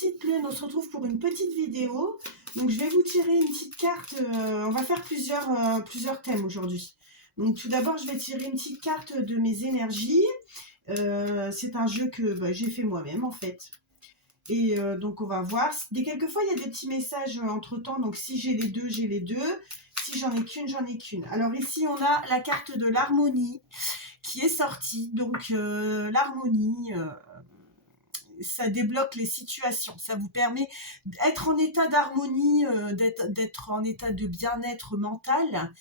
petite lune, on se retrouve pour une petite vidéo. Donc je vais vous tirer une petite carte, on va faire plusieurs thèmes aujourd'hui. Donc tout d'abord je vais tirer une petite carte de mes énergies. C'est un jeu que j'ai fait moi-même en fait. Et donc on va voir. Quelquefois il y a des petits messages entre temps, donc si j'ai les deux, j'ai les deux. Si j'en ai qu'une, j'en ai qu'une. Alors ici on a la carte de l'harmonie qui est sortie. Donc l'harmonie... ça débloque les situations, ça vous permet d'être en état d'harmonie, d'être en état de bien-être mental,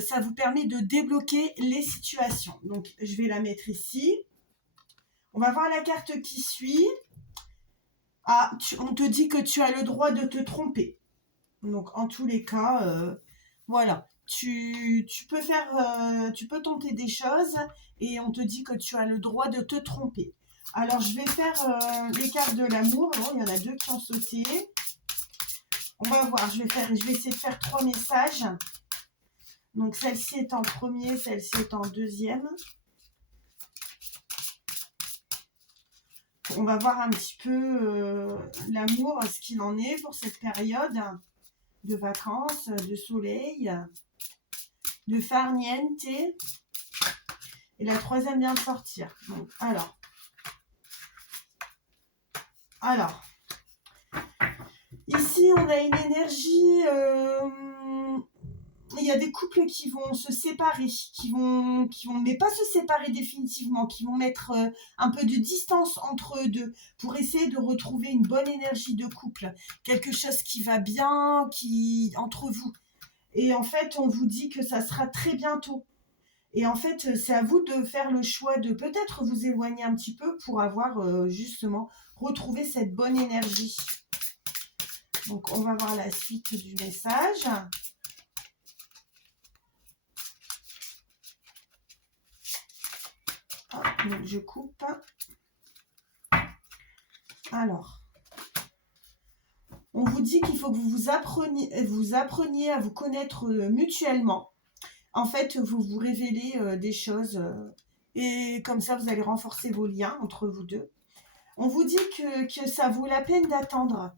ça vous permet de débloquer les situations. Donc je vais la mettre ici, on va voir la carte qui suit. Ah, on te dit que tu as le droit de te tromper, donc en tous les cas, voilà, tu peux tenter des choses et on te dit que tu as le droit de te tromper. Alors, je vais faire les cartes de l'amour. Bon, il y en a deux qui ont sauté. On va voir. Je vais essayer de faire 3 messages. Donc, celle-ci est en premier, celle-ci est en deuxième. On va voir un petit peu l'amour, ce qu'il en est pour cette période de vacances, de soleil, de farniente. Et la troisième vient de sortir. Donc, alors, ici, on a une énergie... il y a des couples qui vont se séparer, qui vont, mais pas se séparer définitivement, qui vont mettre un peu de distance entre eux deux pour essayer de retrouver une bonne énergie de couple, quelque chose qui va bien, entre vous. Et en fait, on vous dit que ça sera très bientôt. Et en fait, c'est à vous de faire le choix de peut-être vous éloigner un petit peu pour avoir justement retrouvé cette bonne énergie. Donc, on va voir la suite du message. Donc, je coupe. Alors, on vous dit qu'il faut que vous appreniez à vous connaître mutuellement. En fait, vous vous révélez des choses et comme ça, vous allez renforcer vos liens entre vous deux. On vous dit que ça vaut la peine d'attendre,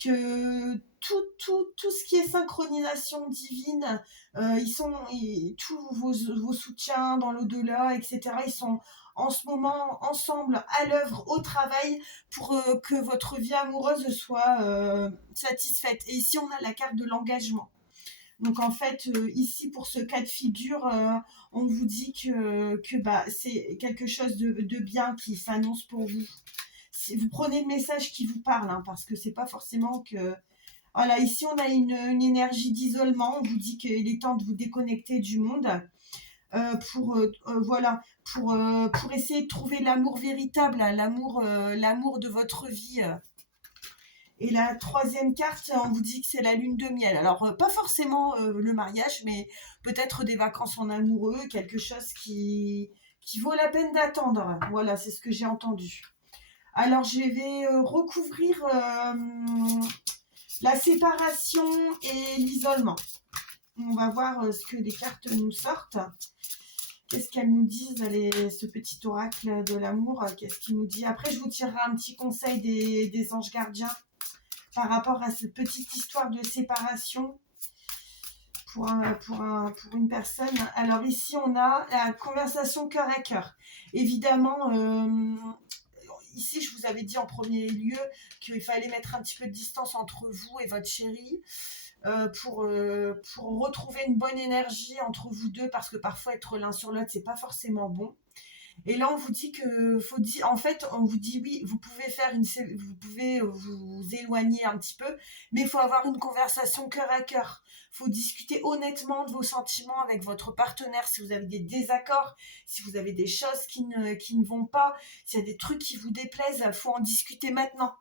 que tout ce qui est synchronisation divine, tous vos soutiens dans l'au-delà, etc., ils sont en ce moment ensemble à l'œuvre, au travail, pour que votre vie amoureuse soit satisfaite. Et ici, on a la carte de l'engagement. Donc en fait, ici pour ce cas de figure, on vous dit que c'est quelque chose de bien qui s'annonce pour vous. Si vous prenez le message qui vous parle, hein, parce que c'est pas forcément que... Voilà, ici on a une énergie d'isolement, on vous dit qu'il est temps de vous déconnecter du monde pour essayer de trouver l'amour véritable, l'amour de votre vie. Et la troisième carte, on vous dit que c'est la lune de miel. Alors, pas forcément le mariage, mais peut-être des vacances en amoureux, quelque chose qui vaut la peine d'attendre. Voilà, c'est ce que j'ai entendu. Alors, je vais recouvrir la séparation et l'isolement. On va voir ce que les cartes nous sortent. Qu'est-ce qu'elles nous disent, ce petit oracle de l'amour? Qu'est-ce qu'il nous dit? Après, je vous tirerai un petit conseil des anges gardiens par rapport à cette petite histoire de séparation pour une personne. Alors ici, on a la conversation cœur à cœur. Évidemment, ici, je vous avais dit en premier lieu qu'il fallait mettre un petit peu de distance entre vous et votre chéri pour retrouver une bonne énergie entre vous deux, parce que parfois, être l'un sur l'autre, c'est pas forcément bon. Et là, on vous dit en fait, on vous dit oui, vous pouvez vous éloigner un petit peu, mais il faut avoir une conversation cœur à cœur. Il faut discuter honnêtement de vos sentiments avec votre partenaire. Si vous avez des désaccords, si vous avez des choses qui ne vont pas, s'il y a des trucs qui vous déplaisent, il faut en discuter maintenant.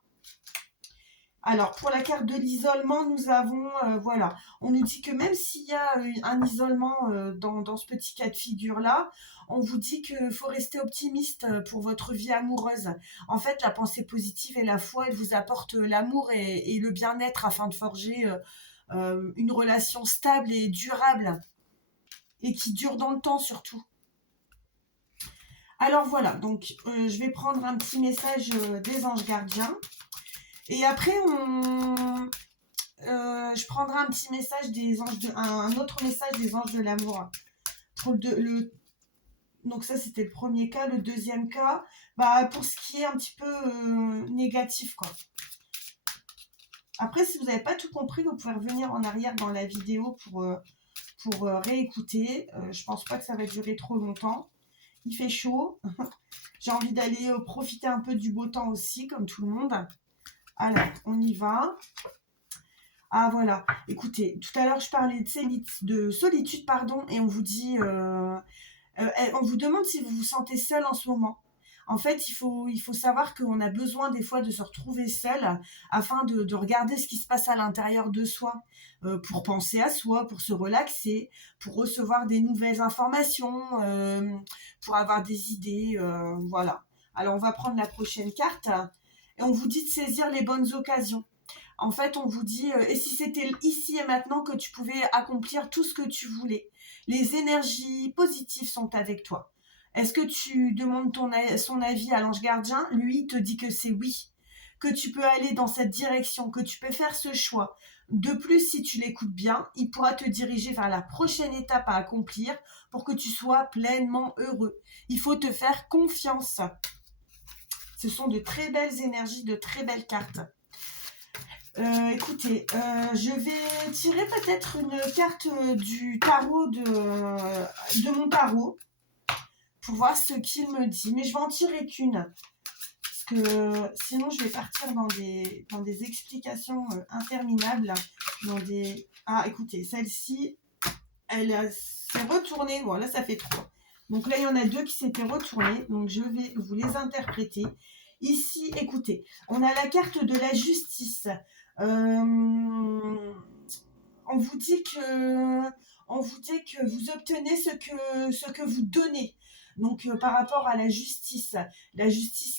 Alors, pour la carte de l'isolement, nous avons, voilà, on nous dit que même s'il y a un isolement dans ce petit cas de figure-là, on vous dit qu'il faut rester optimiste pour votre vie amoureuse. En fait, la pensée positive et la foi, elle vous apporte l'amour et le bien-être afin de forger une relation stable et durable et qui dure dans le temps surtout. Alors voilà, donc je vais prendre un petit message des anges gardiens. Et après, je prendrai un petit message des anges un autre message des anges de l'amour. Donc ça, c'était le premier cas. Le deuxième cas, bah, pour ce qui est un petit peu négatif, quoi. Après, si vous n'avez pas tout compris, vous pouvez revenir en arrière dans la vidéo pour réécouter. Je pense pas que ça va durer trop longtemps. Il fait chaud. J'ai envie d'aller profiter un peu du beau temps aussi, comme tout le monde. Alors, on y va. Ah, voilà. Écoutez, tout à l'heure, je parlais de solitude, pardon, et on vous dit... on vous demande si vous vous sentez seul en ce moment. En fait, il faut savoir qu'on a besoin des fois de se retrouver seul afin de regarder ce qui se passe à l'intérieur de soi, pour penser à soi, pour se relaxer, pour recevoir des nouvelles informations, pour avoir des idées, voilà. Alors, on va prendre la prochaine carte et on vous dit de saisir les bonnes occasions. En fait, on vous dit, et si c'était ici et maintenant que tu pouvais accomplir tout ce que tu voulais? Les énergies positives sont avec toi. Est-ce que tu demandes son avis à l'ange gardien? Lui, il te dit que c'est oui, que tu peux aller dans cette direction, que tu peux faire ce choix. De plus, si tu l'écoutes bien, il pourra te diriger vers la prochaine étape à accomplir pour que tu sois pleinement heureux. Il faut te faire confiance. Ce sont de très belles énergies, de très belles cartes. Écoutez, je vais tirer peut-être une carte du tarot de mon tarot pour voir ce qu'il me dit. Mais je vais en tirer qu'une. Parce que sinon, je vais partir dans des explications interminables. Ah, écoutez, celle-ci, elle s'est retournée. Bon, là, ça fait 3. Donc là, il y en a 2 qui s'étaient retournées. Donc, je vais vous les interpréter. Ici, écoutez, on a la carte de la justice. On vous dit que vous obtenez ce que vous donnez. Donc par rapport à la justice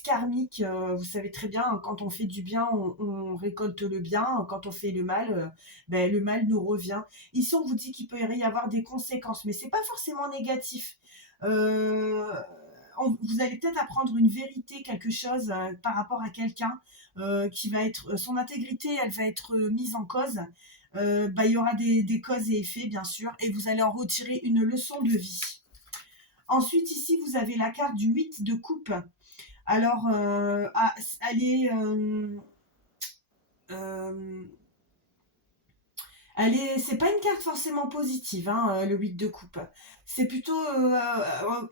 karmique, vous savez très bien, quand on fait du bien, on récolte le bien. Quand on fait le mal, le mal nous revient. Ici, on vous dit qu'il peut y avoir des conséquences, mais c'est pas forcément négatif. Vous allez peut-être apprendre une vérité, quelque chose par rapport à quelqu'un qui va être, son intégrité, elle va être mise en cause. Il y aura des causes et effets, bien sûr, et vous allez en retirer une leçon de vie. Ensuite, ici, vous avez la carte du 8 de coupe. Alors, elle est... c'est pas une carte forcément positive, hein, le 8 de coupe. C'est plutôt...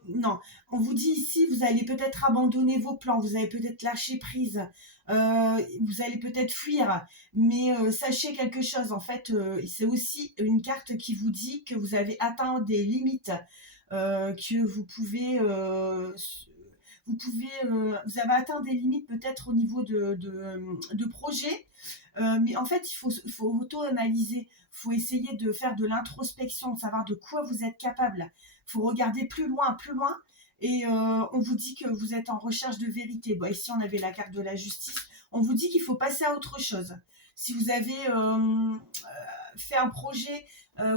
non, on vous dit ici, vous allez peut-être abandonner vos plans, vous allez peut-être lâcher prise, vous allez peut-être fuir, mais sachez quelque chose, en fait, c'est aussi une carte qui vous dit que vous avez atteint des limites, que vous avez atteint des limites peut-être au niveau de projets, mais en fait, il faut auto-analyser. Il faut essayer de faire de l'introspection, de savoir de quoi vous êtes capable. Il faut regarder plus loin, et on vous dit que vous êtes en recherche de vérité. Bon, ici, on avait la carte de la justice. On vous dit qu'il faut passer à autre chose. Si vous avez fait un projet,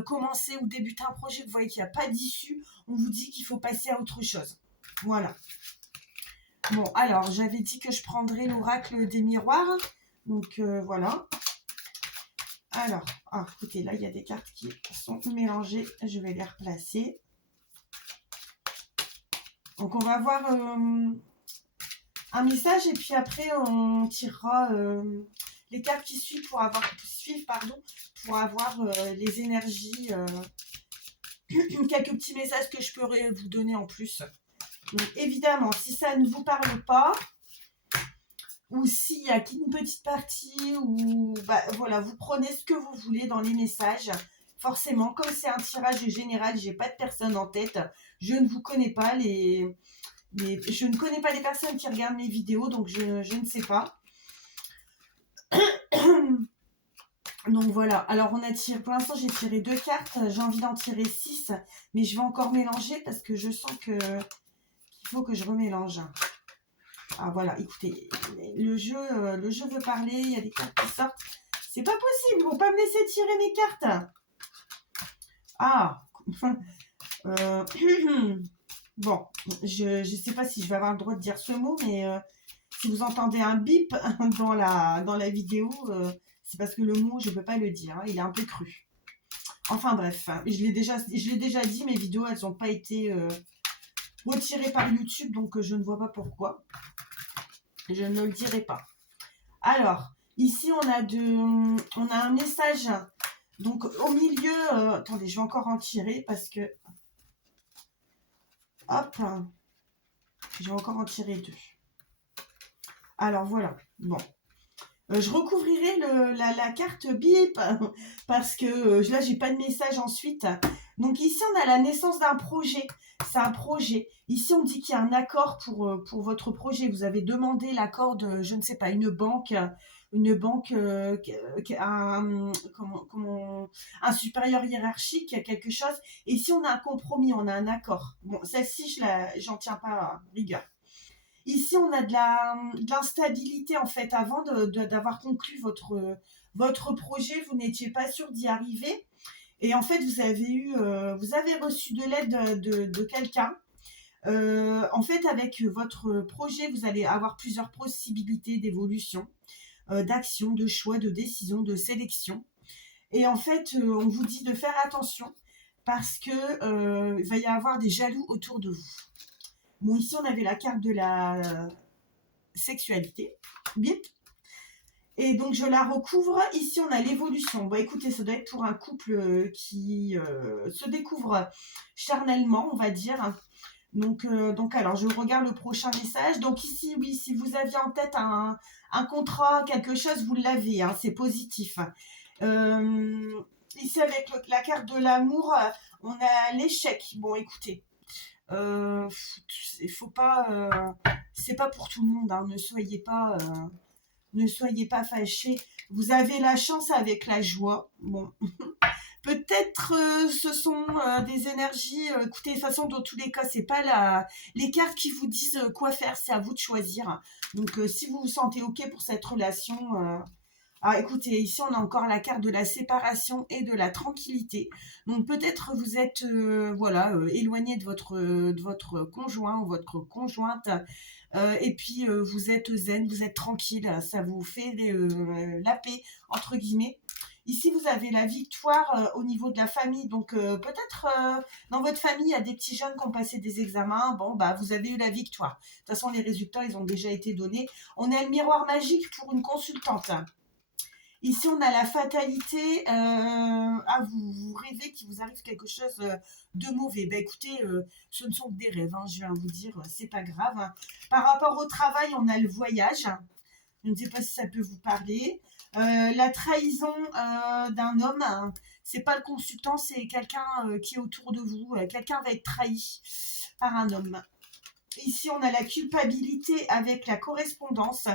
commencé ou débuté un projet, vous voyez qu'il n'y a pas d'issue, on vous dit qu'il faut passer à autre chose. Voilà. Bon, alors, j'avais dit que je prendrais l'oracle des miroirs. Donc, voilà. Alors, écoutez, là, il y a des cartes qui sont mélangées. Je vais les replacer. Donc, on va voir un message et puis après, on tirera les cartes qui suivent pour avoir les énergies. Quelques petits messages que je pourrais vous donner en plus. Donc, évidemment, si ça ne vous parle pas, ou s'il y a qu'une petite partie, ou voilà, vous prenez ce que vous voulez dans les messages. Forcément, comme c'est un tirage général, j'ai pas de personne en tête. Je ne vous connais pas je ne connais pas les personnes qui regardent mes vidéos, donc je ne sais pas. Donc voilà, alors on a tiré, pour l'instant j'ai tiré 2 cartes, j'ai envie d'en tirer 6, mais je vais encore mélanger parce que je sens qu'il faut que je remélange. Ah voilà, écoutez, le jeu veut parler, il y a des cartes qui sortent. C'est pas possible, ils vont pas me laisser tirer mes cartes. Ah bon, je sais pas si je vais avoir le droit de dire ce mot, mais Si vous entendez un bip dans la vidéo, c'est parce que le mot, je ne peux pas le dire. Hein, il est un peu cru. Enfin bref, je l'ai déjà dit, mes vidéos, elles n'ont pas été retirées par YouTube, donc je ne vois pas pourquoi. Je ne le dirai pas. Alors, ici, on a un message. Donc, au milieu... attendez, je vais encore en tirer parce que... Hop. Je vais encore en tirer 2. Alors, voilà. Bon. Je recouvrirai la carte bip parce que là, j'ai pas de message ensuite. Donc, ici, on a la naissance d'un projet. C'est un projet. Ici, on dit qu'il y a un accord pour votre projet. Vous avez demandé l'accord de, je ne sais pas, une banque, un supérieur hiérarchique, quelque chose. Et ici, on a un compromis, on a un accord. Bon, celle-ci, j'en tiens pas à rigueur. Ici, on a de l'instabilité, en fait. Avant d'avoir conclu votre projet, vous n'étiez pas sûr d'y arriver. Et en fait, vous avez reçu de l'aide de quelqu'un. En fait, avec votre projet, vous allez avoir plusieurs possibilités d'évolution, d'action, de choix, de décision, de sélection. Et en fait, on vous dit de faire attention parce que il va y avoir des jaloux autour de vous. Bon, ici, on avait la carte de la sexualité. Bip. Et donc, je la recouvre. Ici, on a l'évolution. Bon, écoutez, ça doit être pour un couple qui se découvre charnellement, on va dire. Donc, alors, je regarde le prochain message. Donc, ici, oui, si vous aviez en tête un contrat, quelque chose, vous l'avez. Hein, c'est positif. Ici, avec la carte de l'amour, on a l'échec. Bon, écoutez. Faut pas... c'est pas pour tout le monde. Hein, ne soyez pas fâchés. Vous avez la chance avec la joie. Bon. Peut-être ce sont des énergies. Écoutez, de toute façon, dans tous les cas, c'est pas les cartes qui vous disent quoi faire. C'est à vous de choisir. Donc, si vous vous sentez OK pour cette relation... Ah, écoutez, ici, on a encore la carte de la séparation et de la tranquillité. Donc, peut-être vous êtes éloigné de votre conjoint ou votre conjointe. Et puis, vous êtes zen, vous êtes tranquille. Ça vous fait la paix, entre guillemets. Ici, vous avez la victoire au niveau de la famille. Donc, peut-être dans votre famille, il y a des petits jeunes qui ont passé des examens. Bon, bah, vous avez eu la victoire. De toute façon, les résultats, ils ont déjà été donnés. On a le miroir magique pour une consultante. Ici, on a la fatalité. Vous rêvez qu'il vous arrive quelque chose de mauvais. Ben, écoutez, ce ne sont que des rêves. Hein, je viens vous dire, c'est pas grave. Par rapport au travail, on a le voyage. Je ne sais pas si ça peut vous parler. La trahison d'un homme, hein, c'est pas le consultant, c'est quelqu'un qui est autour de vous. Quelqu'un va être trahi par un homme. Ici, on a la culpabilité avec la correspondance.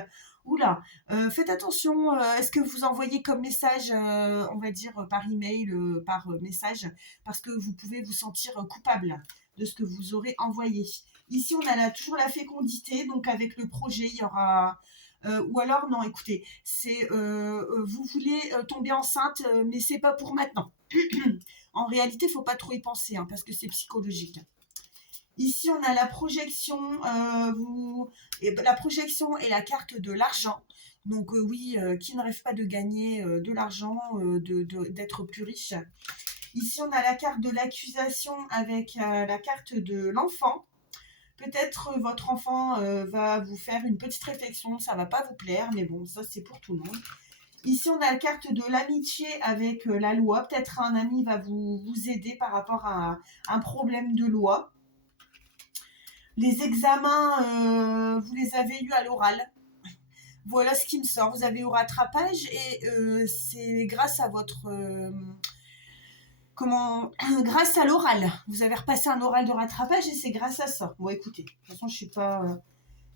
Oula, faites attention, est-ce que vous envoyez comme message, on va dire par email, par message, parce que vous pouvez vous sentir coupable de ce que vous aurez envoyé. Ici, on a toujours la fécondité, donc avec le projet, il y aura... ou alors, non, écoutez, c'est vous voulez tomber enceinte, mais c'est pas pour maintenant. En réalité, il ne faut pas trop y penser, hein, parce que c'est psychologique. Ici, on a la projection. La projection est la carte de l'argent. Donc oui, qui ne rêve pas de gagner de l'argent, d'être plus riche. Ici, on a la carte de l'accusation avec la carte de l'enfant. Peut-être votre enfant va vous faire une petite réflexion, ça ne va pas vous plaire, mais bon, ça c'est pour tout le monde. Ici, on a la carte de l'amitié avec la loi. Peut-être un ami va vous aider par rapport à un problème de loi. Les examens, vous les avez eus à l'oral. Voilà ce qui me sort. Vous avez eu au rattrapage et c'est grâce à votre... grâce à l'oral. Vous avez repassé un oral de rattrapage et c'est grâce à ça. Bon, écoutez, de toute façon, je ne suis pas...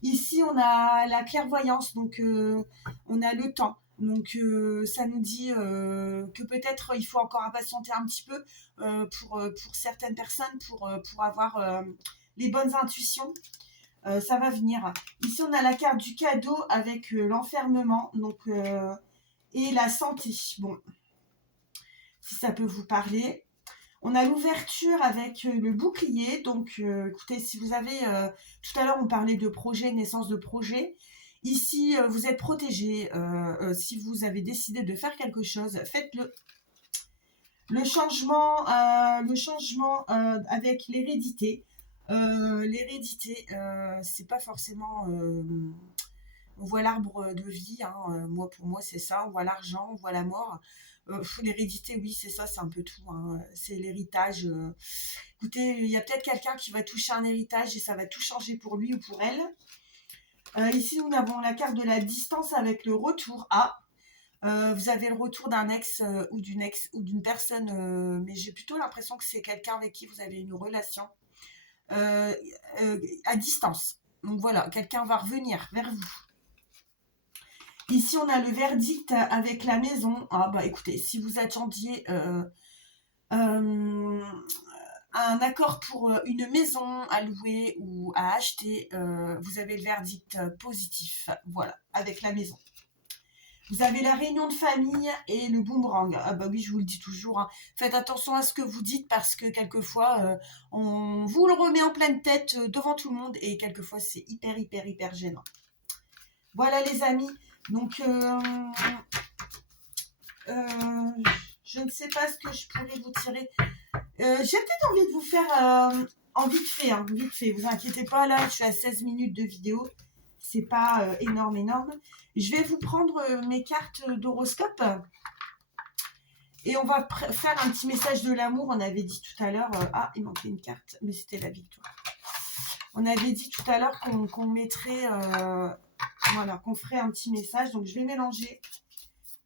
Ici, on a la clairvoyance, donc on a le temps. Donc, ça nous dit que peut-être il faut encore impatienter un petit peu pour certaines personnes pour avoir les bonnes intuitions. Ça va venir. Ici, on a la carte du cadeau avec l'enfermement et la santé. Bon, si ça peut vous parler. On a l'ouverture avec le bouclier. Donc, écoutez, si vous avez... tout à l'heure, on parlait de projet, naissance de projet. Ici, vous êtes protégé. Si vous avez décidé de faire quelque chose, faites-le. Le changement avec l'hérédité. L'hérédité, c'est pas forcément... on voit l'arbre de vie, hein, moi pour moi c'est ça, on voit l'argent, on voit la mort. L'hérédité, oui, c'est ça, c'est un peu tout, hein. C'est l'héritage. Écoutez, il y a peut-être quelqu'un qui va toucher un héritage et ça va tout changer pour lui ou pour elle. Ici, nous avons la carte de la distance avec le retour à. Vous avez le retour d'un ex ou d'une personne, mais j'ai plutôt l'impression que c'est quelqu'un avec qui vous avez une relation à distance. Donc voilà, quelqu'un va revenir vers vous. Ici, on a le verdict avec la maison. Ah bah écoutez, si vous attendiez un accord pour une maison à louer ou à acheter, vous avez le verdict positif. Voilà, avec la maison. Vous avez la réunion de famille et le boomerang. Ah bah oui, je vous le dis toujours, hein. Faites attention à ce que vous dites parce que quelquefois, on vous le remet en pleine tête devant tout le monde et quelquefois, c'est hyper gênant. Voilà les amis. Donc, je ne sais pas ce que je pourrais vous tirer. J'ai peut-être envie de vous faire en vite fait, hein, vite fait. Vous inquiétez pas, là, je suis à 16 minutes de vidéo. C'est pas énorme. Je vais vous prendre mes cartes d'horoscope. Et on va faire un petit message de l'amour. On avait dit tout à l'heure... ah, il manquait une carte, mais c'était la victoire. On avait dit tout à l'heure qu'on mettrait... voilà, qu'on ferait un petit message. Donc, je vais mélanger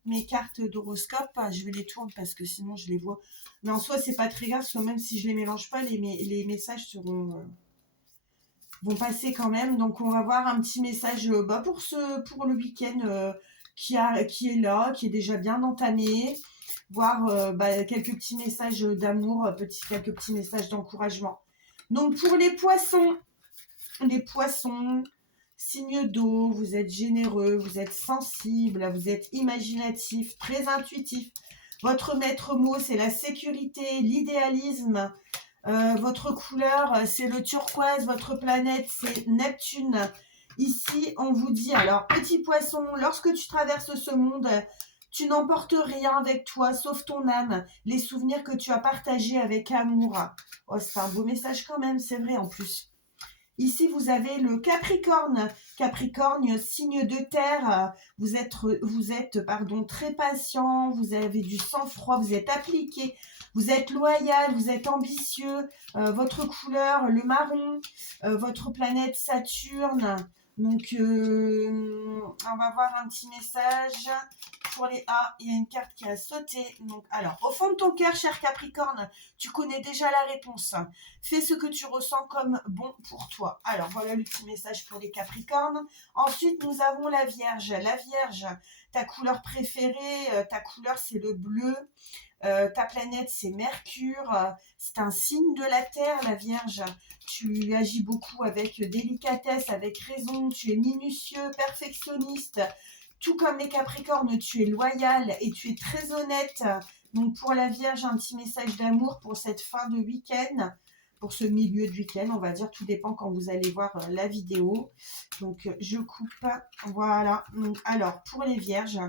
mes cartes d'horoscope. Je vais les tourner parce que sinon, je les vois. Mais en soi, c'est pas très grave. Parce que même si je les mélange pas, les messages seront... vont passer quand même. Donc, on va voir un petit message pour le week-end qui est là, qui est déjà bien entamé. Voir quelques petits messages d'amour, quelques petits messages d'encouragement. Donc, pour les poissons, signe d'eau, vous êtes généreux, vous êtes sensible, vous êtes imaginatif, très intuitif. Votre maître mot, c'est la sécurité, l'idéalisme. Votre couleur, c'est le turquoise. Votre planète, c'est Neptune. Ici, on vous dit, alors, petit poisson, lorsque tu traverses ce monde, tu n'emportes rien avec toi, sauf ton âme, les souvenirs que tu as partagés avec amour. Oh, c'est un beau message quand même, c'est vrai en plus. Ici, vous avez le Capricorne. Capricorne, signe de terre. Vous êtes très patient. Vous avez du sang-froid. Vous êtes appliqué. Vous êtes loyal. Vous êtes ambitieux. Votre couleur, le marron. Votre planète Saturne. Donc, on va voir un petit message pour les A. Il y a une carte qui a sauté. Donc, alors, au fond de ton cœur, cher Capricorne, tu connais déjà la réponse. Fais ce que tu ressens comme bon pour toi. Alors, voilà le petit message pour les Capricornes. Ensuite, nous avons la Vierge. La Vierge, ta couleur préférée, ta couleur, c'est le bleu. Ta planète, c'est Mercure. C'est un signe de la Terre, la Vierge. Tu agis beaucoup avec délicatesse, avec raison. Tu es minutieux, perfectionniste. Tout comme les Capricornes, tu es loyal et tu es très honnête. Donc, pour la Vierge, un petit message d'amour pour cette fin de week-end. Pour ce milieu de week-end, on va dire, tout dépend quand vous allez voir la vidéo. Donc, je coupe. Voilà. Donc, alors, pour les Vierges,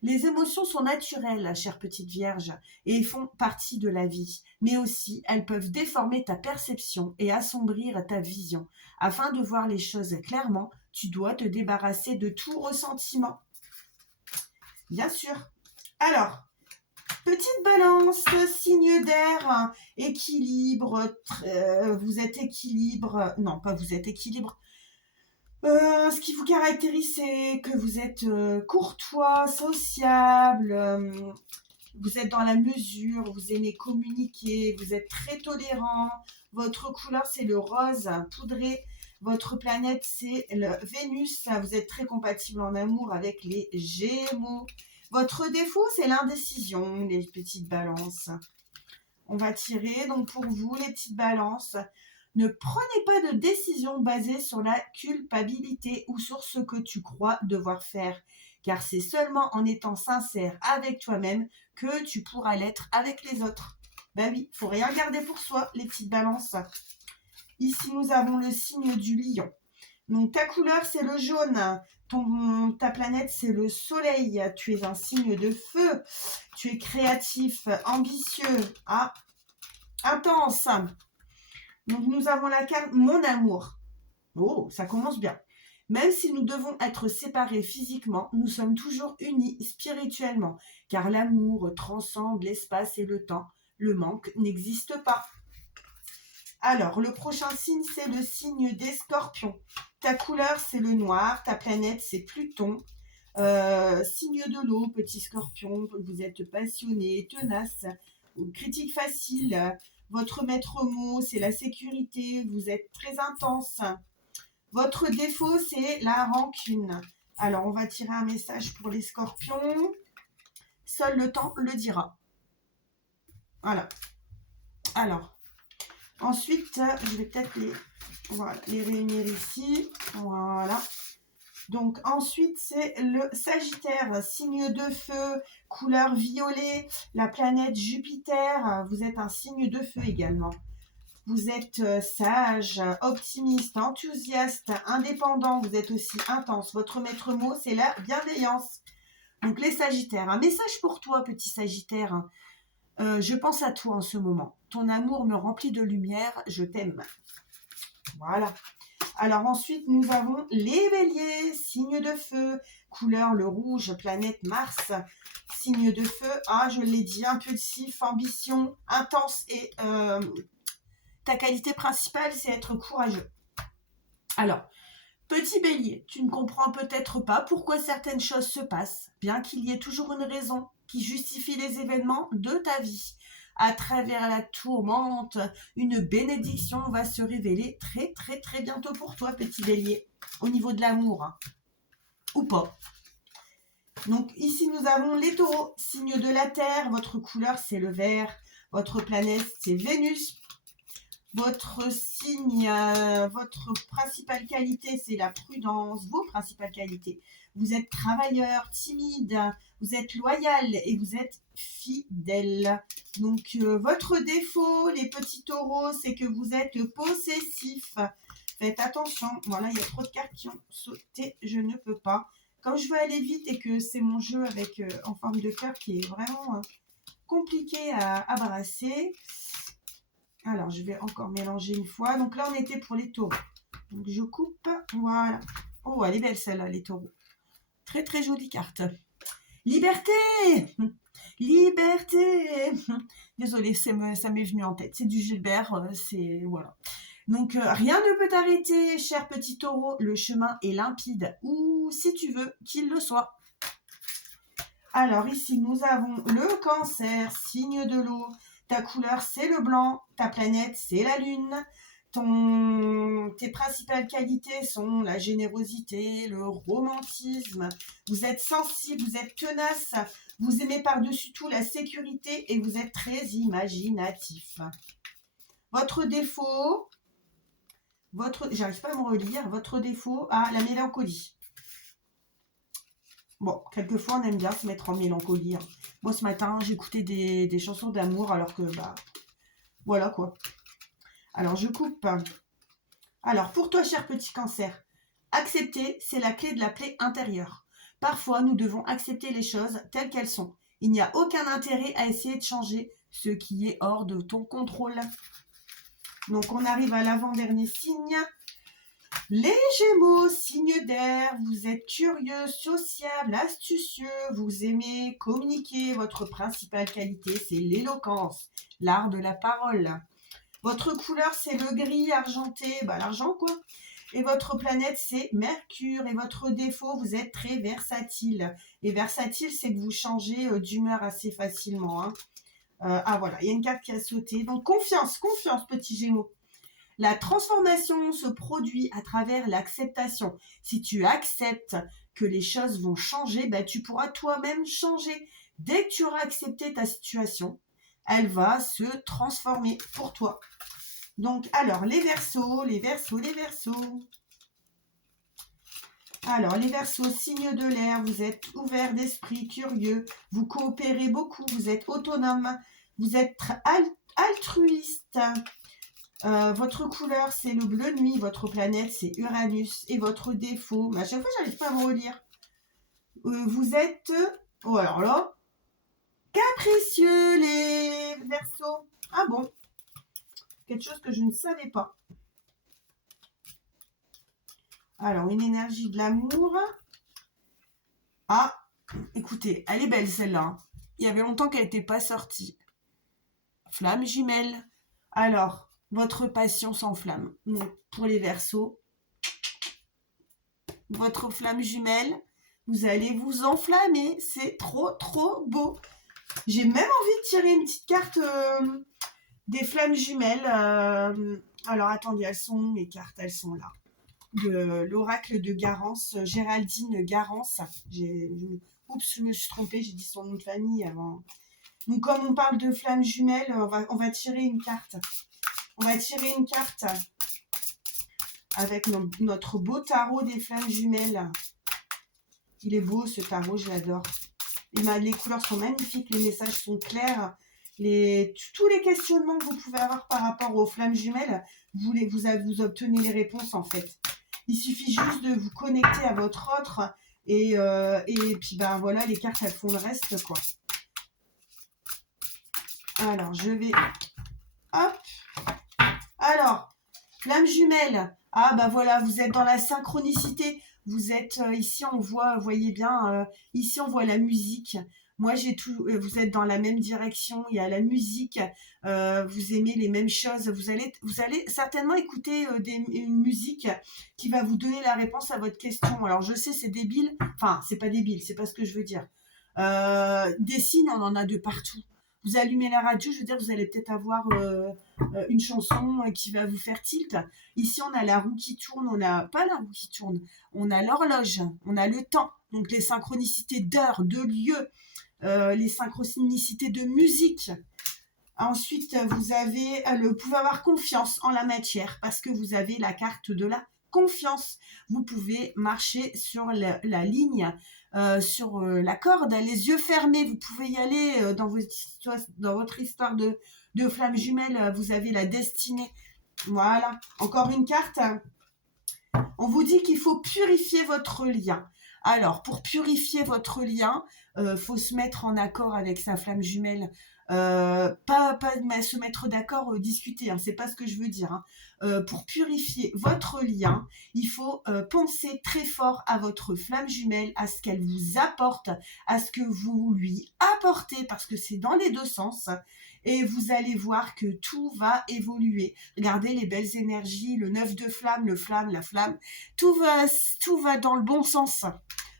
les émotions sont naturelles, chère petite Vierge, et font partie de la vie. Mais aussi, elles peuvent déformer ta perception et assombrir ta vision. Afin de voir les choses clairement, tu dois te débarrasser de tout ressentiment. Bien sûr. Alors, petite Balance, signe d'air, équilibre, vous êtes équilibre, non pas vous êtes équilibre. Ce qui vous caractérise, c'est que vous êtes courtois, sociable, vous êtes dans la mesure, vous aimez communiquer, vous êtes très tolérant. Votre couleur, c'est le rose poudré. Votre planète, c'est le Vénus. Vous êtes très compatible en amour avec les Gémeaux. Votre défaut, c'est l'indécision, les petites balances. On va tirer, donc pour vous, les petites balances, ne prenez pas de décision basée sur la culpabilité ou sur ce que tu crois devoir faire, car c'est seulement en étant sincère avec toi-même que tu pourras l'être avec les autres. Ben oui, il faut rien garder pour soi, les petites balances. Ici, nous avons le signe du lion. Donc, ta couleur, c'est le jaune. Ta planète, c'est le soleil. Tu es un signe de feu. Tu es créatif, ambitieux, intense. Donc, nous avons la carte Mon amour. Oh, ça commence bien. Même si nous devons être séparés physiquement, nous sommes toujours unis spirituellement, car l'amour transcende l'espace et le temps. Le manque n'existe pas. Alors, le prochain signe, c'est le signe des scorpions. Ta couleur, c'est le noir. Ta planète, c'est Pluton. Signe de l'eau, petit scorpion. Vous êtes passionné, tenace, critique facile. Votre maître mot, c'est la sécurité. Vous êtes très intense. Votre défaut, c'est la rancune. Alors, on va tirer un message pour les scorpions. Seul le temps le dira. Voilà. Alors, ensuite, je vais peut-être les réunir ici. Voilà. Donc, ensuite, c'est le Sagittaire, signe de feu, couleur violet, la planète Jupiter. Vous êtes un signe de feu également. Vous êtes sage, optimiste, enthousiaste, indépendant. Vous êtes aussi intense. Votre maître mot, c'est la bienveillance. Donc, les Sagittaires. Un message pour toi, petit Sagittaire. Je pense à toi en ce moment. Ton amour me remplit de lumière. Je t'aime. Voilà. Alors ensuite, nous avons les Béliers, signe de feu, couleur le rouge, planète Mars, signe de feu. Ah, je l'ai dit, impulsif, ambition, intense et ta qualité principale, c'est être courageux. Alors, petit Bélier, tu ne comprends peut-être pas pourquoi certaines choses se passent, bien qu'il y ait toujours une raison qui justifie les événements de ta vie. À travers la tourmente, une bénédiction va se révéler très très très bientôt pour toi, petit Bélier, au niveau de l'amour, hein. Ou pas. Donc ici nous avons les Taureaux, signe de la Terre, votre couleur c'est le vert, votre planète c'est Vénus. Votre signe, votre principale qualité, c'est la prudence. Vos principales qualités. Vous êtes travailleur, timide, vous êtes loyal et vous êtes fidèle. Donc, votre défaut, les petits taureaux, c'est que vous êtes possessif. Faites attention. Voilà, il y a trop de cartes qui ont sauté. Je ne peux pas. Comme je veux aller vite et que c'est mon jeu avec en forme de cœur qui est vraiment compliqué à brasser. Alors, je vais encore mélanger une fois. Donc là, on était pour les taureaux. Donc, je coupe. Voilà. Oh, elle est belle celle-là, les taureaux. Très, très jolie carte. Liberté! Liberté! Désolée, ça m'est venu en tête. C'est du Gilbert. Voilà. Donc, rien ne peut t'arrêter, cher petit taureau. Le chemin est limpide. Ou, si tu veux, qu'il le soit. Alors, ici, nous avons le Cancer, signe de l'eau. Ta couleur, c'est le blanc. Ta planète, c'est la lune. Tes principales qualités sont la générosité, le romantisme. Vous êtes sensible, vous êtes tenace. Vous aimez par-dessus tout la sécurité et vous êtes très imaginatif. Votre défaut, j'arrive pas à me relire. Votre défaut, la mélancolie. Bon, quelquefois, on aime bien se mettre en mélancolie. Moi, ce matin, j'écoutais des chansons d'amour alors que, voilà quoi. Alors, je coupe. Alors, pour toi, cher petit Cancer, accepter, c'est la clé de la paix intérieure. Parfois, nous devons accepter les choses telles qu'elles sont. Il n'y a aucun intérêt à essayer de changer ce qui est hors de ton contrôle. Donc, on arrive à l'avant-dernier signe. Les Gémeaux, signe d'air, vous êtes curieux, sociable, astucieux, vous aimez communiquer. Votre principale qualité, c'est l'éloquence, l'art de la parole. Votre couleur, c'est le gris argenté, l'argent quoi. Et votre planète, c'est Mercure. Et votre défaut, vous êtes très versatile. Et versatile, c'est que vous changez d'humeur assez facilement, hein. Voilà, il y a une carte qui a sauté. Donc, confiance, petit Gémeaux. La transformation se produit à travers l'acceptation. Si tu acceptes que les choses vont changer, tu pourras toi-même changer. Dès que tu auras accepté ta situation, elle va se transformer pour toi. Donc, alors, les Verseaux. Alors, les Verseaux, signe de l'air, vous êtes ouverts d'esprit, curieux, vous coopérez beaucoup, vous êtes autonome, vous êtes altruiste. Votre couleur, c'est le bleu nuit. Votre planète, c'est Uranus. Et votre défaut, mais à chaque fois, j'arrive pas à me relire. Vous êtes... Oh, alors là, capricieux, les Verseaux. Ah bon, quelque chose que je ne savais pas. Alors, une énergie de l'amour. Ah, écoutez, elle est belle celle-là. Hein. Il y avait longtemps qu'elle n'était pas sortie. Flamme jumelle. Alors, votre passion s'enflamme. Donc, pour les Verseaux, votre flamme jumelle, vous allez vous enflammer. C'est trop, trop beau. J'ai même envie de tirer une petite carte des flammes jumelles. Alors, attendez, elles sont où mes cartes? Elles sont là. De l'oracle de Garance, Géraldine Garance. Oups, je me suis trompée, j'ai dit son nom de famille avant. Donc, comme on parle de flammes jumelles, on va tirer une carte. On va tirer une carte avec notre beau tarot des flammes jumelles. Il est beau ce tarot, je l'adore. Les couleurs sont magnifiques, les messages sont clairs. Tous les questionnements que vous pouvez avoir par rapport aux flammes jumelles, vous obtenez les réponses en fait. Il suffit juste de vous connecter à votre autre et puis ben voilà, les cartes elles font le reste quoi. Alors je vais, hop. Alors, flamme jumelle. Ah bah voilà, vous êtes dans la synchronicité. Vous êtes ici, on voit, vous voyez bien, ici on voit la musique. Moi, vous êtes dans la même direction. Il y a la musique. Vous aimez les mêmes choses. Vous allez certainement écouter une musique qui va vous donner la réponse à votre question. Alors, je sais, c'est débile. Enfin, c'est pas débile. C'est pas ce que je veux dire. Des signes, on en a de partout. Vous allumez la radio, je veux dire, vous allez peut-être avoir une chanson qui va vous faire tilt. Ici, on a la roue qui tourne, on n'a pas la roue qui tourne, on a l'horloge, on a le temps, donc les synchronicités d'heures, de lieux, les synchronicités de musique. Ensuite, vous pouvez avoir confiance en la matière parce que vous avez la carte de la confiance. Vous pouvez marcher sur la ligne, sur la corde, les yeux fermés. Vous pouvez y aller dans votre histoire de flamme jumelle. Vous avez la destinée. Voilà. Encore une carte. On vous dit qu'il faut purifier votre lien. Alors, pour purifier votre lien, faut se mettre en accord avec sa flamme jumelle. Pas se mettre d'accord, discuter, hein, c'est pas ce que je veux dire. Hein. Pour purifier votre lien, il faut penser très fort à votre flamme jumelle, à ce qu'elle vous apporte, à ce que vous lui apportez, parce que c'est dans les deux sens. Et vous allez voir que tout va évoluer. Regardez les belles énergies, le 9 de flamme, la flamme. Tout va dans le bon sens.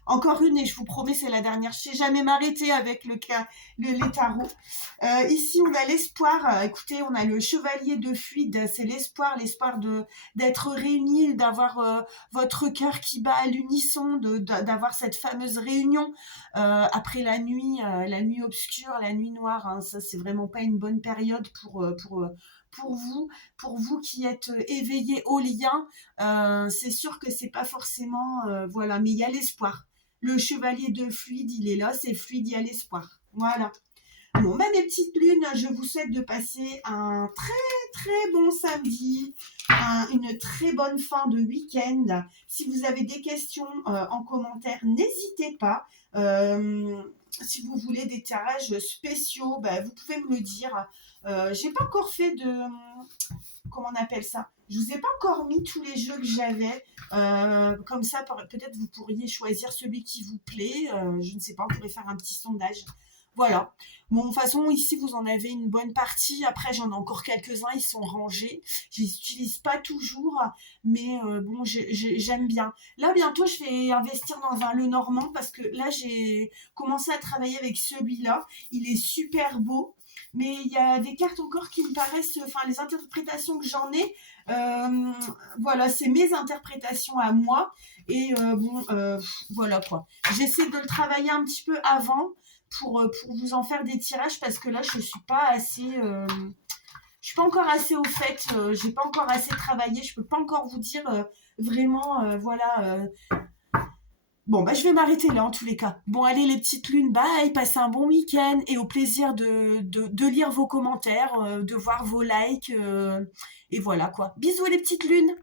Encore une, et je vous promets, c'est la dernière. Je ne sais jamais m'arrêter avec les tarots. Ici, on a l'espoir. Écoutez, on a le chevalier de Fluide. C'est l'espoir d'être réunis, d'avoir votre cœur qui bat à l'unisson, d'avoir cette fameuse réunion après la nuit obscure, la nuit noire. Hein, ça, c'est vraiment pas une bonne période pour vous qui êtes éveillés au lien. C'est sûr que c'est pas forcément voilà, mais il y a l'espoir. Le chevalier de Fluide, il est là, c'est Fluide, il y a l'espoir. Voilà. Bon, mes petites lunes, je vous souhaite de passer un très très bon samedi, une très bonne fin de week-end. Si vous avez des questions en commentaire, n'hésitez pas. Si vous voulez des tirages spéciaux, vous pouvez me le dire. J'ai pas encore fait de... Comment on appelle ça? Je vous ai pas encore mis tous les jeux que j'avais. Comme ça, peut-être vous pourriez choisir celui qui vous plaît. Je ne sais pas, on pourrait faire un petit sondage. Voilà. Bon, de toute façon, ici, vous en avez une bonne partie. Après, j'en ai encore quelques-uns. Ils sont rangés. Je les utilise pas toujours. Mais bon, j'aime bien. Là, bientôt, je vais investir dans un Lenormand parce que là, j'ai commencé à travailler avec celui-là. Il est super beau. Mais il y a des cartes encore qui me paraissent... Enfin, les interprétations que j'en ai... voilà, c'est mes interprétations à moi. Et voilà quoi. J'essaie de le travailler un petit peu avant pour vous en faire des tirages parce que là je suis pas assez je suis pas encore assez au fait, j'ai pas encore assez travaillé, je peux pas encore vous dire vraiment voilà Bon, bah, je vais m'arrêter là en tous les cas. Bon, allez les petites lunes, bye, passez un bon week-end et au plaisir de lire vos commentaires, de voir vos likes, et voilà quoi. Bisous les petites lunes!